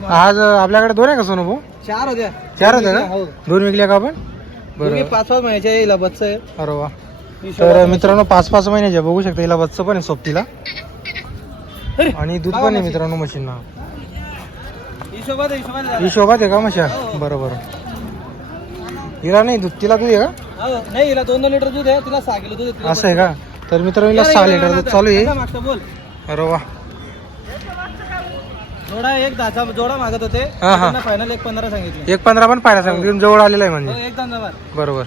तुम्हाला? आज आपल्याकडे दोन आहे का सोनू भाऊ? चार होत्या. चार होत्या का? हो. दोन विकल्या का आपण? बरं. पाच पाच महिन्याच्या येईल बच्च आहे. अरे वा. ही तर मित्रांनो पाच पाच महिन्याचे बघू शकता हिला बच्च पण आहे सोबतीला. आणि दूध पण आहे. मित्रांनो मशीनला. हिशोबात आहे, ही का मशा? हो. बरोबर हिला नाही दूध तिला दूध आहे का? हो, नाही हिला दोन दोन लिटर दूध आहे तिला सहा किलो दूध असं आहे का? तर मित्रांनो हिला सहा लिटर दूध चालू आहे. अरे वा. जोडा एक दहाचा जोडा मागत होते. हा, हा. फायनल एक पंधरा सांगितले. एक पंधरा पण पाहिला सांग तिथून जवळ आलेला आहे हो, म्हणजे एकदम जवळ बरोबर.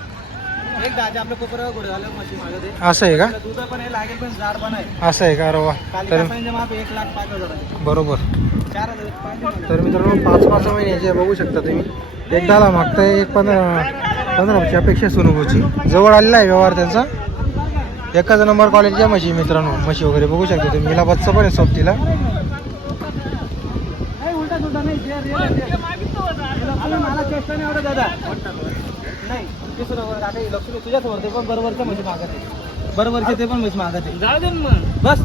एक दहाचे आपल्या कोपऱ्यावर घोडे झाले म्हशी मागत आहे असं आहे का? त्याला दूध पण आहे लागेल पण जाड पण आहे. असं आहे का? अरे वा. तर कासांचे माप एक लाख पाच हजार आहे. बरोबर. चार हजार पाच हजार. तर मित्रांनो पाच पाच महिन्याचे बघू शकता तुम्ही. एकदाला मागताय एक पंधरा पंधरा वर्षी अपेक्षा सोनूची जवळ आलेला आहे व्यवहार त्यांचा. एकाच नंबर क्वालिटीच्या म्हशी मित्रांनो म्हशी वगैरे. बघू शकता तुम्ही. हिला बच्चा पण आहे सोबतीला नाही, उलटा सुलटा नाही, जे real आहे ते. हे लक्ष्मी मला चेष्टा नाही आवडत दादा. नाही ते सुद्धा बरं, आता लक्ष्मी तुझ्यासमोर ते पण बरोबरच्या म्हशी मागत आहे. बरोबरचे ते पण म्हशी मागत आहे. बस.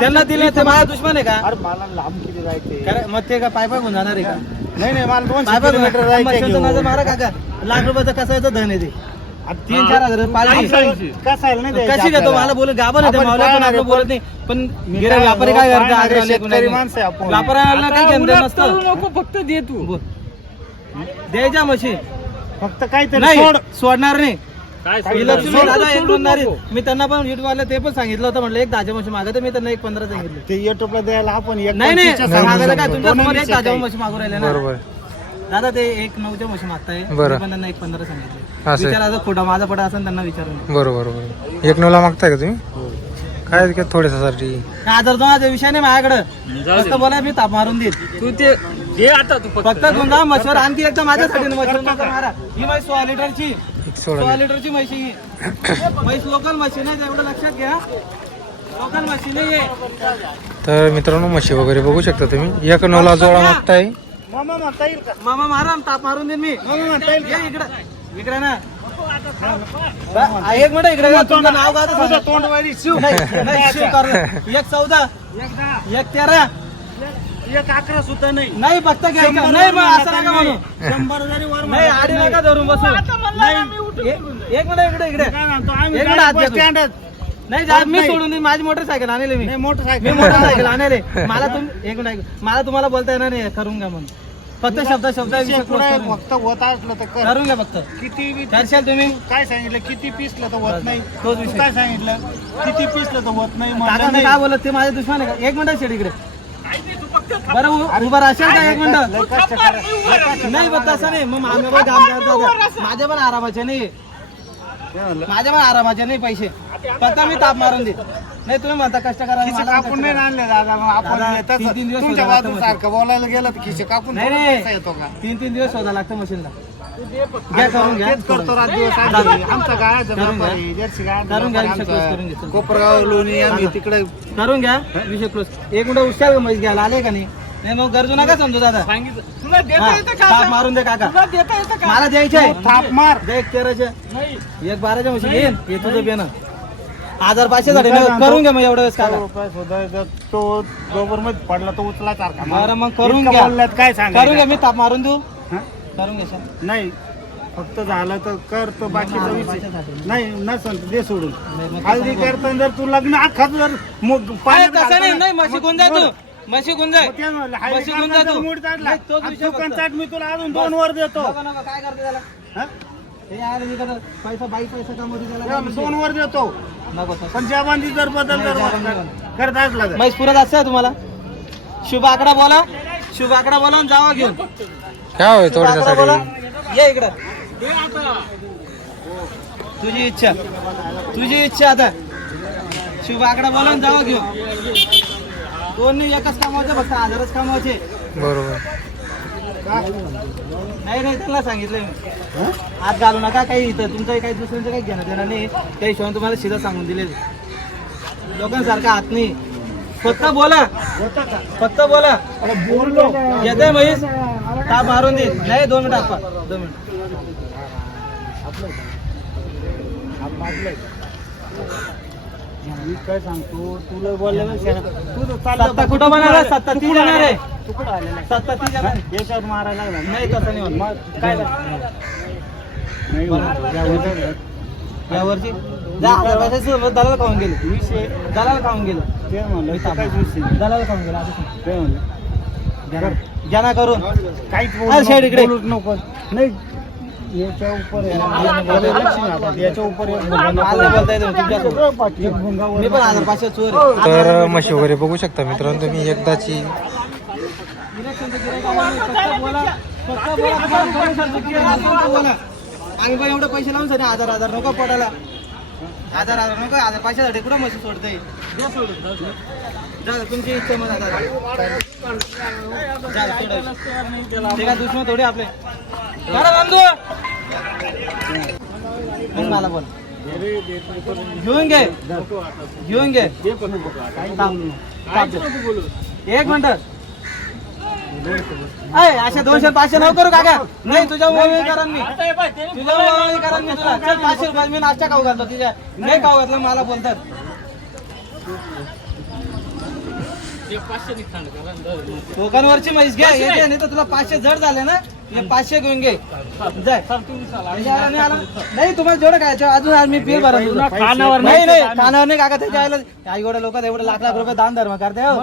त्यांना दिले ते माझा दुश्मन आहे का? मला लांब किती जायचे? खरं, मग ते का पाय पाय घेऊन जाणार आहे का? नाही नाही मला दोनशे पाय पाय किलोमीटर जाणार. जायचं मशीनचं नजर मारा काका. लाख रुपयाचं कसायचं धन आहे ते? तीन चार हजार पाळली कसायला नाही द्यायचे कशी आपल्याला. मला बोल गाभण आहे ते आपण मावल्या पण पाहणारे बोलत नाही. पण मी गिऱ्हाईक काय व्यापारी काय म्हणतो, करतात पाहणारे आग्रह लेखून शेतकरी नाही. माणसं आहे आपण. व्यापाऱ्याला काही घेणं देणं नसतं. नको फक्त दे तू बोल. द्यायच्या म्हशी. फक्त काहीतरी नाही सोड. सोडणार नाही. सोडणार? लक्ष्मी सोड, दादा एक सोडून दोनदार नको. मी त्यांना पण युट्यूबवाले ते पण सांगितलं होतं म्हटलं एक दहाच्या म्हशी मागत मी त्यांना एक पंधरा सांगितलं ते युट्यूबला द्यायला आपण एक नाही नाही पंचवीसच्या नाही, सांगायला काय? नाही, तुमच्यासमोर एक दहाच्या काही. म्हशी मागू राहिले ना. बरोबर. दादा ते एक नऊच्या म्हशी मागताय. बरं. मी पण त्यांना एक पंधरा सांगितले. असं आहे. विचारायचं खोटा माझा पटा असेल त्यांना विचारून बरोबर बरोबर. एक नऊला मागताय का तुम्ही? काय काय थोड्यासाठी काय हजार दोन हजार विषय नाही माझ्याकडे. फक्त बोला मी ताप मारून देईल. तू ते घे आता तू फक्त. तुमचा मच्छर आणखी एकदा माझ्यासाठी मच्छर नका मारा. ही म्हैस सोळा लिटरची. एक सोळा लिटरची म्हशी ही म्हैस लोकल मशीन आहे एवढं लक्षात घ्या. लोकल मशीन आहे तर मित्रांनो म्हशी वगैरे बघू शकता तुम्ही. एक नऊला जोडा मागताय. मामा म्हणता येईल का? मामा मारा ताप मारून देईन मी. मामा म्हणता येईल ये इकडं इकडे ना. बा- एक मिनिट इकडे. तुमचं नाव काय तुझं होतं? तोंडवारी शिव. नाही, नाही, शिव करू. एक चौदा. एक तेरा. एक अकरा सुद्धा नाही. नाही फक्त घ्यायचं नाही मग असं नका म्हणू. शंभर जरी वर नाही आडी नका धरून बसू? नाही. ए- एक मिनिट इकडे इकडे. काय म्हणतो आम्ही एक मिनिट हात बस घ्या तू. स्टँडात नाही जा- मी सोडून देईन माझी मोटरसायकल आणले मी. नाही मी मोटरसायकल मोटरसायकल आणले मला तुम एक मिनिट. मला तुम्हाला बोलता येणार नाही करून घ्या म्हणून. फक्त शब्द शब्द फक्त होत असलं तर करून घ्या फक्त. किती करशाल तुम्ही? काय सांगितलं? किती पिसलं तर होत नाही? तोच तू विषय. काय सांगितलं? किती पिसलं तर होत नाही. काय बोलत ते माझे दुश्मन आहे का? एक मिनिट शेड इकडे. बरं उभं राहशाल का एक मिनिट? नाही बघ तसं नाही. मग. माझ्या पण आरामाचे नाही. काय म्हणलं? माझ्या पण आरामाचे नाही पैसे. फक्त मी ताप मारून दे नाही तुम्ही म्हणता कष्ट करा खिशे मला कापून नाही आणले दादा मग आपण दादा, हे तसं तीन- तीन दिवस तुमच्या बाजू सारखं बोलायला गेलं तर खिशे कापून नाही थोडं नाही. पैसा येतो का? तीन तीन दिवस शोधा लागतं मशीनला. घ्या करून घ्या. तेच करतो रात दिवस आम्ही. आमचा गायचा करून व्यापार घ्या. आहे, जर्सी गायचा करून घ्या, व्यापार विषय close करून घ्या. आमचा. कोपरगाव लोणी आम्ही तिकडे करून घ्या. विषय क्लोज एक मिनिट उशाल म्हैस घ्यायला आले का नाही? नाही मग गरजू नका समजू दादा. हा, ताप मारून दे काका. मला द्यायचे आहे थाप मार. दे एक तेराच्या एक बाराच्या म्हशी घेईन हे तुझं बेन हजार पाचशे काय सांगतो? करून घ्या मग एवढं वेळेस काका रुपये सुद्धा जर तो गोबरमध्ये पडला तो उचला सारखा बरं मग करून इतकं घ्या. बोलल्यात काय करून घ्या मी ताप मारून देऊ. हा? करून घ्या सर. नाही फक्त झालं तर कर तर बाकीचा हजार विषय. पाचशेसाठी. नाही. तर दे सोडून. मग हल्दी तसं करताना जर तू लग्न अख्खाच जर मु- नाही, पाण्यात तसं नाही घालताना- नाही म्हशी जाय तू. म्हशी गुंज. जाय मग ते म्हणलं, हळदी म्हशी गुंज करताना जाय जर तू. मूड चाटला, नाही, तोच आणि विषय दुकान फक्त. चाट मी तुला अजून दोन वर देतो. नको, नको, काय करते त्याला? हा? यार मी कसं पैसा बाई पैसा कमवते त्याला दोन वर देतो. नको तसं. पण जवानी जर बदल जर तर. म्हैस पुरत असतं तुम्हाला? शुभ आकडा बोला. शुभ आकडा बोला आणि जावा घेऊन. काय होय शुभ आकडा बोला. ये इकडं. तुझी इच्छा. तुझी इच्छा आता. शुभ आकडा बोला आणि जावा घेऊन. दोन्ही एकच कामाचे फक्त हजारच कामाचे बरोबर. नाही नाही त्यांना सांगितलंय मी. आज घालू नका काही इथं. तुमचं काही दुसऱ्यांचं काही घेणं देणं नाही. त्या हिशोबाने तुम्हाला शिदा सांगून दिले लोकांसारखा हात नाही. फक्त बोला. फक्त बोला. बोललो येते म्हैस ताप मारून दे. नाही दोन मिनिट आपा दोन मिनिट. मी काय सांगतो तुला तू सत्ता कुठं सत्ता ती जाणार आहे. तू कुठं आलेला आहे? सत्ता ती जाणार. याच्यावर मारायला लागला? नाही तसं नाही होत. मग काय? नाही. होत. या उद्या या वर्षी दहा हजार पैशाचं दलाल खाऊन गेले. विषय दलाल खाऊन गेलं. ते म्हणलं इथं काहीच विषय नाही. दलाल खाऊन गेलं असं सांग. ते म्हणलं. ज्यांना करून. काहीच बोलू अरे शेड नको, इकडे. बोलूच नको. नाही याच्या उपर. याच्या उपर हजार. तर म्हशी वगैरे बघू शकता मित्रांनो तुम्ही एकदाची. आम्ही पण एवढे पैसे लावून साठी हजार हजार नको पडायला हजार हजार नको हजार पैशासाठी कुठं म्हशी सोडते द्या सोडून जाऊ दे. जाऊ दे, तुमची इच्छा मग काय दुश्मन थोडे आपले मला बोल. घेऊन घे. घेऊन घे. एक मिनिट. अशा दोनशे पाचशे नको करू काका. नाही तुझ्या करा मी. तुझ्या करा मी तुला. चल पाचशे रुपये मी नाश्ता खाऊ घालतो. तुझ्या नाही. खाऊ घातलं मला बोलतात कोकणवरची म्हैस घे. हे घे, नाही तर तुला पाचशे जड झाले ना. पाचशे घेऊन घे जाय. त्याच्या आला. नाही. नाही तुम्हाला जेवढं काय अजून आज मी बिल भरा तुझं. कानावर नाही नाही कानावर नाही काका त्याच्या आईला आई एवढ्या लोक एवढे लाख लाख रुपये दान धर्म करते हो.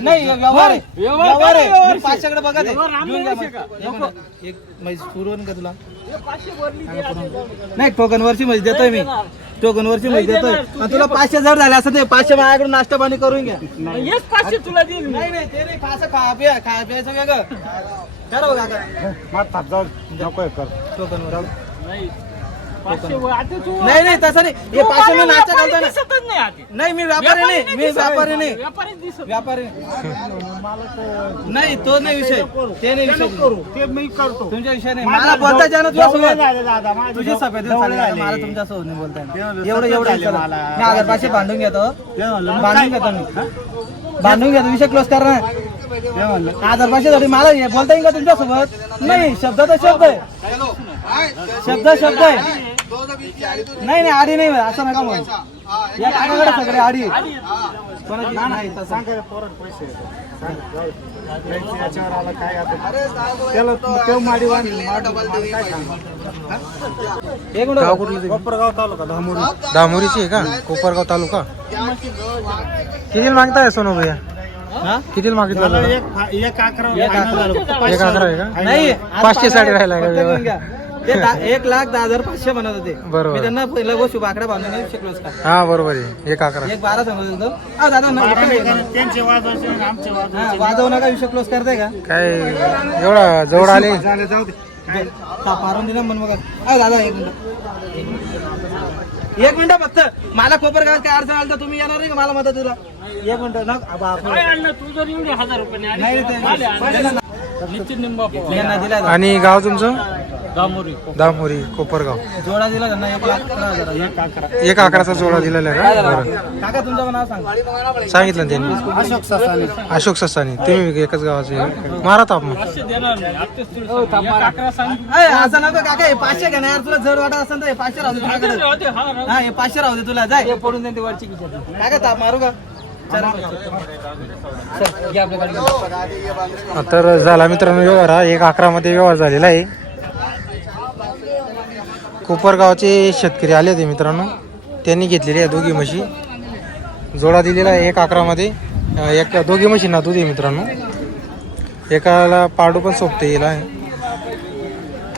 नाही व्यवहार आहे. व्यवहार आहे. घेऊन जा मग. एक म्हैस पुरवून का तुला? नाही टोकन वरची म्हैस देतोय मी. टोकन वरची म्हैस देतोय. आणि तुला पाचशे जर झाले असं ते पाचशे माझ्याकडून नाश्ता पाणी करून घ्या पाचशे तुला देईल नाही नाही ते नाही. खायचं खा पिया खाय प्यायचं वेगळं. करा काका मार थाप जाऊ नको कर. टोकन वर नाही नाही तसं नाही. हे पाचशे मी नाश्ता घालतोय ना. नाही मी व्यापारी नाही. मी व्यापारी नाही. व्यापारी नाही. तो नाही विषय. ते नाही विषय. करू. ते मी करतो. तुमच्या विषय नाही. मला बोलता जाणं तुझ्या सोबत तुझे सफेद. मला तुमच्यासोबत नाही बोलता एवढं एवढं. मी हजार पाचशे भांडून घेतो. काय? घेतो मी. भांडून घेतो विषय क्लोज कर ना ते म्हणलं, हजार पाचशे मला बोलता येईल का तुमच्यासोबत नाही शब्द तर शब्द आहे शब्द शब्द आहे नाही नाही आडी नाही असं नका म्हणून या कामाकडे सगळे आडी आहे. कोणाची नाही सांग याच्यावर आला काय त्याला तेव्हा माडी काय एक मिनिट कोपरगाव तालुका धामोरी आहे का कोपरगाव तालुका किती मागताय सोनू भैया हा? किती मागितलं दादा? एक फा- एक अकरा एक final अकरा. झालं. एक अकरा आहे का? नाही आज पाचशे साडी राहिला का फक्त व्यवहार? घेऊन घ्या. ते दहा- एक लाख दहा हजार पाचशे म्हणत होते. बरोबर. मी त्यांना पहिला गोष्ट बाकडा बांधून नाही शिकलोच का? हा बरोबर आहे. एक अकरा. एक बारा सांगत होतो. आ दादा न- बारा नाही का? त्यांचे वाजवायचे आणि आमचे हा, वाजवायचे वाजवू नका विषय क्लोज करते का? काय एवढा जवळ आले? झाले जाऊ दे. काय? हा, मारून दिला मन मग. आ दादा एक मिनिट. एक मिनिट फक्त. मला कोपर काय अडचण आलं तर तुम्ही येणार नाही का? मला मदतीला एक मिनिट ना ते- यांना दिला ना. आणि गाव तुमचं? दामोरी. कोपरगाव. जोडा दिला त्यांना एक अकरा हजार. एक अकरा. एक अकराचा जोडा दिलेला आहे का? बरं. काका तुमचं नाव सांग. सांगितलं त्यांनी. अशोक ससाने. अशोक ससानी. तुम्ही एकच गावाचे. मारा ताप मग. अय, असं नको काका हे पाचशे घ्या ना यार तुला जड वाटत असेल तर हे पाचशे राहू दे तुझ्याकडे. हा हे पाचशे राहू दे तुला. जाय. हे पडून दे वरची काका ताप मारू का? तर झाला मित्रांनो व्यवहार. हा एक अकरा मध्ये व्यवहार झालेला आहे. कोपरगावचे शेतकरी आले होते मित्रांनो. त्यांनी घेतलेली आहे दोघी म्हशी. जोडा दिलेला आहे एक अकरामध्ये. एक दोघी म्हशींना दूध आहे मित्रांनो. एकाला पाडू पण सोपते येईल आहे.